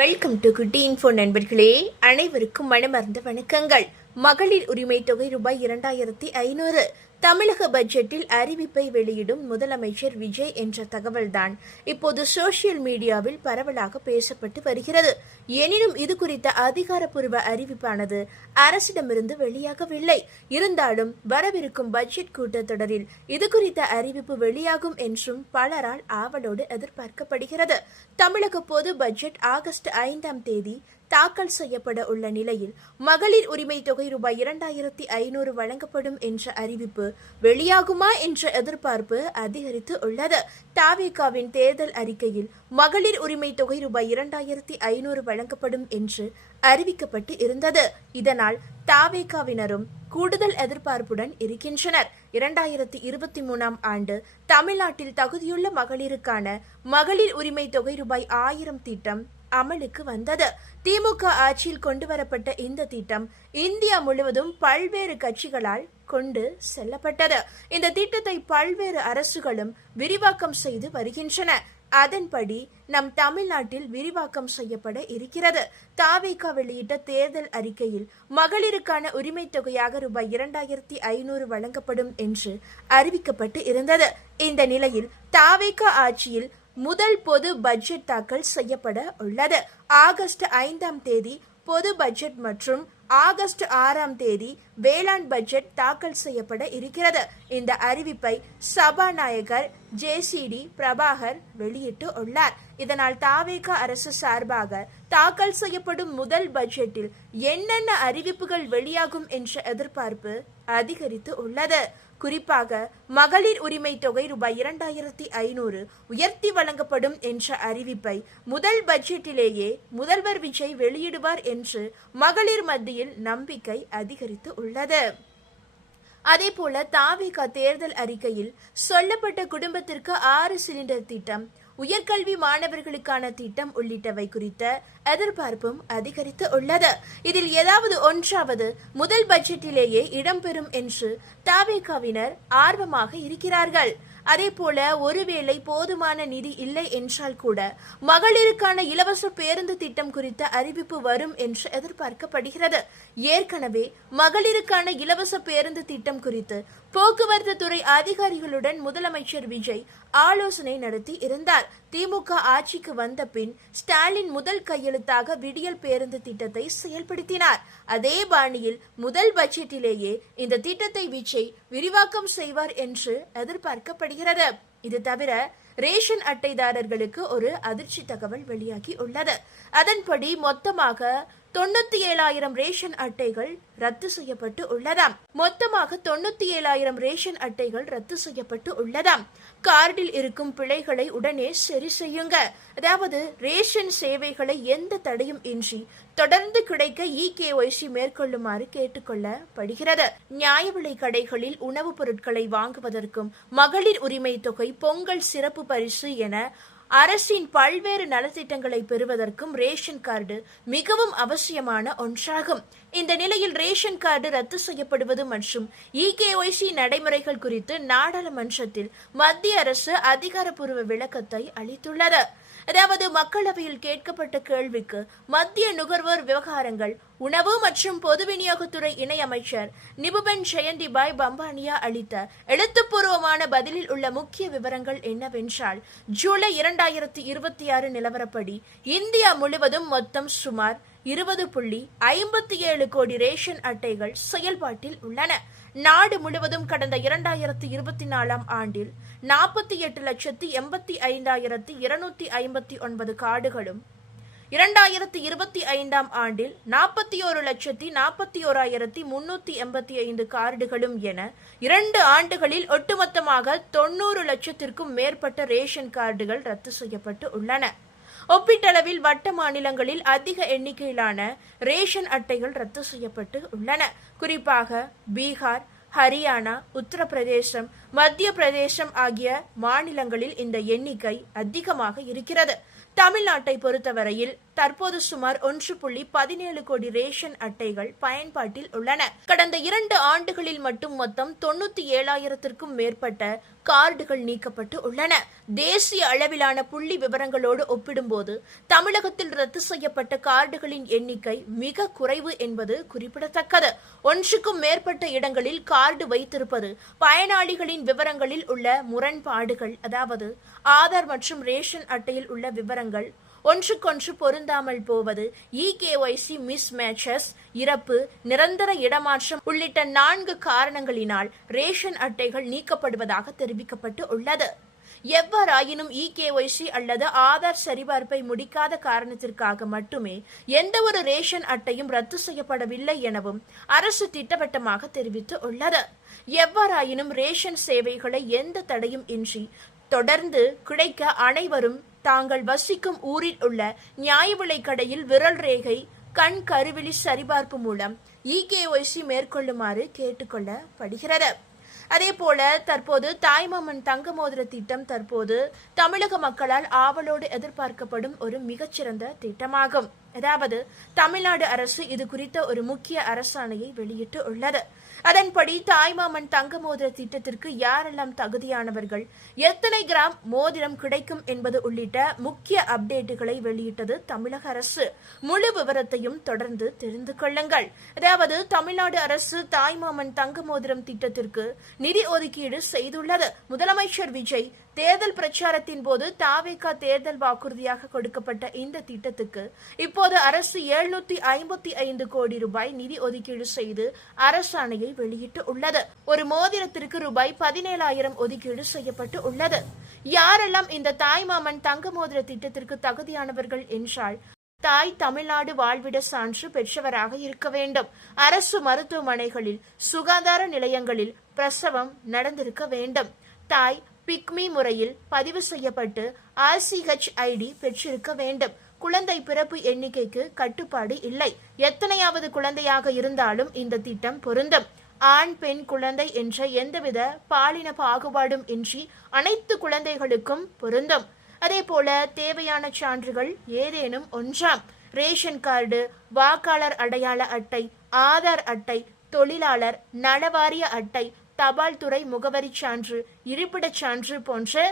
Welcome to குட்டி info நண்பர்களே, அனைவருக்கும் மனமார்ந்த வணக்கங்கள். மகளிர் உரிமை தொகை ரூபாய் 2500 தமிழக பட்ஜெட்டில் அறிவிப்பை வெளியிடும் முதலமைச்சர் விஜய் என்ற தகவல்தான் இப்போது சோசியல் மீடியாவில் பரவலாக பேசப்பட்டு வருகிறது. எனினும் இது குறித்த அதிகாரப்பூர்வ அறிவிப்பானது அரசிடமிருந்து வெளியாகவில்லை. இருந்தாலும் வரவிருக்கும் பட்ஜெட் கூட்டத்தொடரில் இது குறித்த அறிவிப்பு வெளியாகும் என்றும் பலரால் ஆவலோடு எதிர்பார்க்கப்படுகிறது. தமிழக பொது பட்ஜெட் ஆகஸ்ட் 5ஆம் தேதி தாக்கல் செய்யப்பட உள்ள நிலையில் மகளிர் உரிமை தொகை ரூபாய் 2500 வழங்கப்படும் என்ற அறிவிப்பு வெளியாகுமா என்ற எதிர்பார்ப்பு அதிகரித்து உள்ளது. தவிகவின் தேர்தல் அறிக்கையில் மகளிர் உரிமை தொகை ரூபாய் 2500 வழங்கப்படும் என்று அறிவிக்கப்பட்டு இருந்தது. இதனால் தவிகவினரும் கூடுதல் எதிர்பார்ப்புடன் இருக்கின்றனர். 2023ஆம் ஆண்டு தமிழ்நாட்டில் தகுதியுள்ள மகளிருக்கான மகளிர் உரிமை தொகை ரூபாய் 1000 திட்டம் அமலுக்கு வந்தது. திமுக ஆட்சியில் கொண்டு வரப்பட்ட இந்த திட்டம் இந்தியா முழுவதும் பல்வேறு கட்சிகளால் கொண்டு செல்லப்பட்டது. இந்த திட்டத்தை பல்வேறு அரசுகளும் விரிவாக்கம் செய்து வருகின்றன. அதன்படி நம் தமிழ்நாட்டில் விரிவாக்கம் செய்யப்பட இருக்கிறது. தவிக வெளியிட்ட தேர்தல் அறிக்கையில் மகளிருக்கான உரிமை தொகையாக ரூபாய் 2500 வழங்கப்படும் என்று அறிவிக்கப்பட்டு இருந்தது. இந்த நிலையில் தவிக ஆட்சியில் முதல் பொது பட்ஜெட் தாக்கல் செய்யப்பட உள்ளது. ஆகஸ்ட் 5ஆம் தேதி பொது பட்ஜெட் மற்றும் ஆகஸ்ட் 6ஆம் தேதி வேளாண் பட்ஜெட் தாக்கல் செய்யப்பட இருக்கிறது. இந்த அறிவிப்பை சபாநாயகர் JCD பிரபாகர் வெளியிட்டு உள்ளார். இதனால் தவிக அரசு சார்பாக தாக்கல் செய்யப்படும் முதல் பட்ஜெட்டில் என்னென்ன அறிவிப்புகள் வெளியாகும் என்ற எதிர்பார்ப்பு அதிகரித்து உள்ளது. குறிப்பாக மகளிர் உரிமை தொகை ரூபாய் 2500 உயர்த்தி வழங்கப்படும் என்ற அறிவிப்பை முதல் பட்ஜெட்டிலேயே முதல்வர் விஜய் வெளியிடுவார் என்று மகளிர் மத்தியில் நம்பிக்கை அதிகரித்து உள்ளது. அதேபோல தவிக தேர்தல் அறிக்கையில் சொல்லப்பட்ட குடும்பத்திற்கு 6 சிலிண்டர் திட்டம், உயர்கல்வி மாணவர்களுக்கான திட்டம் உள்ளிட்டவை குறித்த எதிர்பார்ப்பும் அதிகரித்து உள்ளது. இதில் ஏதாவது ஒன்றாவது முதல் பட்ஜெட்டிலேயே இடம்பெறும் என்று தவிகவினர் ஆர்வமாக இருக்கிறார்கள். அதேபோல ஒருவேளை போதுமான நிதி இல்லை என்றால் கூட மகளிருக்கான இலவச பேருந்து திட்டம் குறித்த அறிவிப்பு வரும் என்று எதிர்பார்க்கப்படுகிறது. ஏற்கனவே மகளிருக்கான இலவச பேருந்து திட்டம் குறித்து போக்குவரத்து துறை அதிகாரிகளுடன் முதலமைச்சர் விஜய் ஆலோசனை நடத்தி இருந்தார். திமுக ஆட்சிக்கு வந்த பின் ஸ்டாலின் முதல் கையெழுத்தாக விடியல் பேருந்து திட்டத்தை செயல்படுத்தினார். அதே பாணியில் முதல் பட்ஜெட்டிலேயே இந்த திட்டத்தை விஜய் விரிவாக்கம் செய்வார் என்று எதிர்பார்க்கப்படுகிறது. இது தவிர ரேஷன் அட்டைதாரர்களுக்கு ஒரு அதிர்ச்சி தகவல் வெளியாகி உள்ளது. அதன்படி மொத்தமாக 97,000 ரேஷன் அட்டைகள் ரத்து செய்யப்பட்டு உள்ளதாம். மொத்தமாக 97,000 ரேஷன் அட்டைகள் ரத்து செய்யப்பட்டு உள்ளதாம். கார்டில் இருக்கும் பிழைகளை உடனே சரி செய்யுங்க. அதாவது ரேஷன் சேவைகளை எந்த தடையும் இன்றி தொடர்ந்து கிடைக்க EKYC மேற்கொள்ளுமாறு கேட்டுக்கொள்ளப்படுகிறது. நியாய விலை கடைகளில் உணவுப் பொருட்களை வாங்குவதற்கும் மகளிர் உரிமை தொகை, பொங்கல் சிறப்பு பரிசு என அரசின் பல்வேறு நலத்திட்டங்களை பெறுவதற்கும் ரேஷன் கார்டு மிகவும் அவசியமான ஒன்றாகும். இந்த நிலையில் ரேஷன் கார்டு ரத்து செய்யப்படுவது மற்றும் EKYC நடைமுறைகள் குறித்து நாடாளுமன்றத்தில் மத்திய அரசு அதிகாரப்பூர்வ விளக்கத்தை அளித்துள்ளது. அதாவது மக்களவையில் கேட்கப்பட்ட கேள்விக்கு மத்திய நுகர்வோர் விவகாரங்கள், உணவு மற்றும் பொது விநியோகத்துறை இணை அமைச்சர் நிபுபன் ஜெயந்திபாய் பம்பானியா அளித்த எழுத்துப்பூர்வமான பதிலில் உள்ள முக்கிய விவரங்கள் என்னவென்றால், ஜூலை 2026 நிலவரப்படி இந்தியா முழுவதும் மொத்தம் சுமார் 20.57 கோடி ரேஷன் அட்டைகள் செயல்பாட்டில் உள்ளன. நாடு முழுவதும் கடந்த 2024ஆம் ஆண்டில் 48,85,259 கார்டுகளும், 2025ஆம் ஆண்டில் 41,41,385 கார்டுகளும் என 2 ஆண்டுகளில் ஒட்டுமொத்தமாக 90 லட்சத்திற்கும் மேற்பட்ட ரேஷன் கார்டுகள் ரத்து செய்யப்பட்டு உள்ளன. ஒப்பீட்டளவில் வட்ட மாநிலங்களில் அதிக எண்ணிக்கையிலான ரேஷன் அட்டைகள் ரத்து செய்யப்பட்டு உள்ளன. குறிப்பாக பீகார், ஹரியானா, உத்தரப்பிரதேசம், மத்திய பிரதேசம் ஆகிய மாநிலங்களில் இந்த எண்ணிக்கை அதிகமாக இருக்கிறது. தமிழ்நாட்டை பொறுத்தவரையில் தற்போது சுமார் 1.17 கோடி ரேஷன் அட்டைகள் பயன்பாட்டில் உள்ளன. கடந்த 2 ஆண்டுகளில் மட்டும் மொத்தம் 97,000க்கும் மேற்பட்ட கார்டுகள் நீக்கப்பட்டு உள்ளன. தேசிய அளவிலான புள்ளி விவரங்களோடு ஒப்பிடும்போது தமிழகத்தில் ரத்து செய்யப்பட்ட கார்டுகளின் எண்ணிக்கை மிக குறைவு என்பது குறிப்பிடத்தக்கது. 1க்கும் மேற்பட்ட இடங்களில் கார்டு வைத்திருப்பது பயனாளிகளின் விவரங்களில் உள்ள முரண்பாடுகள், அதாவது ஆதார் மற்றும் ரேஷன் அட்டையில் உள்ள விவரங்கள் ஒன்றுக்கொன்று பொருந்தாமல் போவது, EKYC மிஸ் மேட்சஸ், இறப்பு, நிரந்தர இடமாற்றம் உள்ளிட்ட 4 காரணங்களினால் ரேஷன் அட்டைகள் நீக்கப்படுவதாக தெரிவிக்கப்பட்டு உள்ளது. எவ்வாறாயினும் EKYC அல்லது ஆதார் சரிபார்ப்பை முடிக்காத காரணத்திற்காக மட்டுமே எந்த ஒரு ரேஷன் அட்டையும் ரத்து செய்யப்படவில்லை எனவும் அரசு திட்டவட்டமாக தெரிவித்து உள்ளது. எவ்வாறாயினும் ரேஷன் சேவைகளை எந்த தடையும் இன்றி தொடர்ந்து கிடைக்க அனைவரும் தாங்கள் வசிக்கும் ஊரில் உள்ள நியாய விலைக் கடையில் விரல் ரேகை, கண் கருவிழி சரிபார்ப்பு மூலம் EKYC மேற்கொள்ளுமாறு கேட்டுக்கொள்ளப்படுகிறது. அதேபோல தற்போது தாய்மாமன் தங்க மோதிர திட்டம் தற்போது தமிழக மக்களால் ஆவலோடு எதிர்பார்க்கப்படும் ஒரு மிகச்சிறந்த திட்டமாகும். அதாவது தமிழ்நாடு அரசு இது குறித்த ஒரு முக்கிய அரசாணையை வெளியிட்டு உள்ளது. அதன்படி தாய்மாமன் தங்க மோதிர திட்டத்திற்கு யாரெல்லாம் தகுதியானவர்கள், எத்தனை கிராம் மோதிரம் கிடைக்கும் என்பது உள்ளிட்ட முக்கிய அப்டேட்டுகளை வெளியிட்டது தமிழக அரசு. முழு விவரத்தையும் தொடர்ந்து தெரிந்து கொள்ளுங்கள். அதாவது தமிழ்நாடு அரசு தாய்மாமன் தங்க மோதிரம் திட்டத்திற்கு நிதி ஒதுக்கீடு செய்துள்ளது. முதலமைச்சர் விஜய் தேர்தல் பிரச்சாரத்தின் போது தாவேகா தேர்தல் வாக்குறுதியாக கொடுக்கப்பட்ட இந்த திட்டத்துக்கு இப்போது அரசு 755 கோடி ரூபாய் நிதி ஒதுக்கீடு செய்து அரசாணையை வெளியிட்டு உள்ளது. ஒரு மோதிரத்திற்கு ரூபாய் 17,000 ஒதுக்கீடு செய்யப்பட்டு உள்ளது. யாரெல்லாம் இந்த தாய்மாமன் தங்க மோதிர திட்டத்திற்கு தகுதியானவர்கள் என்றால், தாய் தமிழ்நாடு வாழ்விட சான்று பெற்றவராக இருக்க வேண்டும். அரசு மருத்துவமனைகளில், சுகாதார நிலையங்களில் பிரசவம் நடந்திருக்க வேண்டும். தாய் பிக்மி முறையில் பதிவு செய்யப்பட்டு RCH ID பெற்றிருக்க வேண்டும். குழந்தை பிறப்பு எண்ணிக்கைக்கு கட்டுப்பாடு இல்லை. எத்தனையாவது குழந்தையாக இருந்தாலும் இந்த திட்டம் பொருந்தும். ஆண் பெண் குழந்தை என்ற எந்தவித பாலின பாகுபாடும் இன்றி அனைத்து குழந்தைகளுக்கும் பொருந்தும். அதேபோல தேவையான சான்றுகள் ஏதேனும் ஒன்றாம் ரேஷன் கார்டு, வாக்காளர் அடையாள அட்டை, ஆதார் அட்டை, தொழிலாளர் நலவாரிய அட்டை, தபால் துறை முகவரி சான்று, இருப்பிடச் சான்று போன்ற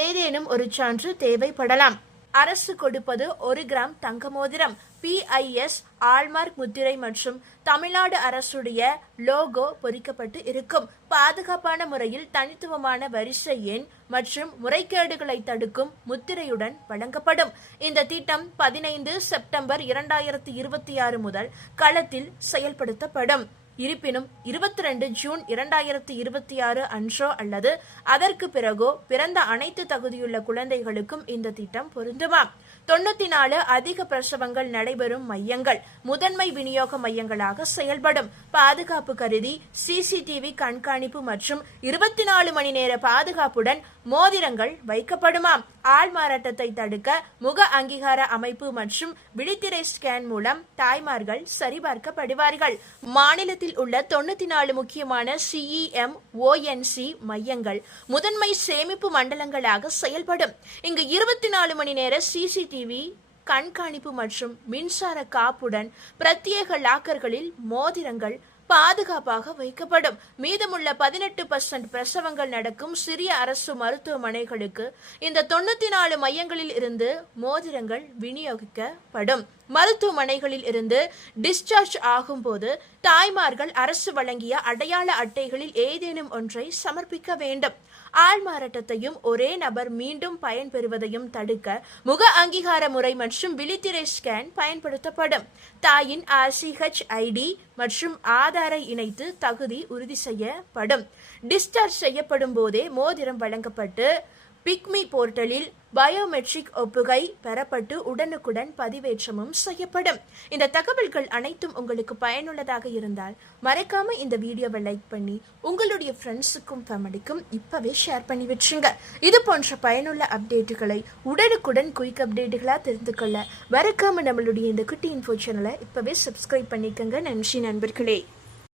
ஏதேனும் ஒரு சான்று தேவைப்படலாம். அரசு கொடுப்பது 1 கிராம் தங்க மோதிரம், PIS ஆல்மார்க் முத்திரை மற்றும் தமிழ்நாடு அரசுடைய லோகோ பொறிக்கப்பட்டு இருக்கும். பாதுகாப்பான முறையில் தனித்துவமான வரிசை எண் மற்றும் முறைகேடுகளை தடுக்கும் முத்திரையுடன் வழங்கப்படும். இந்த திட்டம் 15 செப்டம்பர் 2026 முதல் களத்தில் செயல்படுத்தப்படும். இருப்பினும் 22 ஜூன் 2026 அன்றோ அல்லது அதற்கு பிறகோ பிறந்த அனைத்து தகுதியுள்ள குழந்தைகளுக்கும் இந்த திட்டம் பொருந்துமா? 94 அதிக பிரசவங்கள் நடைபெறும் மையங்கள் முதன்மை விநியோக மையங்களாக செயல்படும். பாதுகாப்பு கருதி CCTV கண்காணிப்பு மற்றும் 24 மணி நேர பாதுகாப்புடன் மோதிரங்கள் வைக்கப்படுமாம். ஆள் மாறாட்டத்தை தடுக்க முக அங்கீகார அமைப்பு மற்றும் விழித்திரை ஸ்கேன் மூலம் தாய்மார்கள் சரிபார்க்கப்படுவார்கள். மாநிலத்தில் உள்ள 94 முக்கியமான CEM ONC மையங்கள் முதன்மை சேமிப்பு மண்டலங்களாக செயல்படும். இங்கு 24 மணி நேர CCTV கண்காணிப்பு மற்றும் மின்சார காப்புடன் பிரத்யேக லாக்கர்களில் மோதிரங்கள் பாதுகாப்பாக வைக்கப்படும். மீதமுள்ள 18% பிரசவங்கள் நடக்கும் சிறிய அரசு மருத்துவமனைகளுக்கு இந்த 94 மையங்களில் இருந்து மோதிரங்கள் விநியோகிக்கப்படும். மருத்துவமனைகளில் இருந்து டிஸ்சார்ஜ் ஆகும் போது தாய்மார்கள் அரசு வழங்கிய அடையாள அட்டைகளில் ஏதேனும் ஒன்றை சமர்ப்பிக்க வேண்டும். ஆள் மாறாட்டத்தையும் ஒரே நபர் மீண்டும் பயன்பெறுவதையும் தடுக்க முக அங்கீகார முறை மற்றும் விழித்திரை ஸ்கேன் பயன்படுத்தப்படும். தாயின் RCH ID மற்றும் ஆதாரை இணைத்து தகுதி உறுதி செய்யப்படும். டிஸ்சார்ஜ் செய்யப்படும் போதே மோதிரம் வழங்கப்பட்டு பிக்மி போர்ட்டலில் பயோமெட்ரிக் ஒப்புகை பெறப்பட்டு உடனுக்குடன் பதிவேற்றமும் செய்யப்படும். இந்த தகவல்கள் அனைத்தும் உங்களுக்கு பயனுள்ளதாக இருந்தால் மறக்காம இந்த வீடியோவை லைக் பண்ணி உங்களுடைய ஃப்ரெண்ட்ஸுக்கும் ஃபேமிலிக்கும் இப்பவே ஷேர் பண்ணி விட்டுருங்க. இது போன்ற பயனுள்ள அப்டேட்டுகளை உடனுக்குடன் குயிக் அப்டேட்டுகளா தெரிந்து கொள்ள மறக்காம நம்மளுடைய இந்த குட்டி இன்ஃபோ சேனலை இப்பவே சப்ஸ்கிரைப் பண்ணிக்கங்க. நன்றி நண்பர்களே.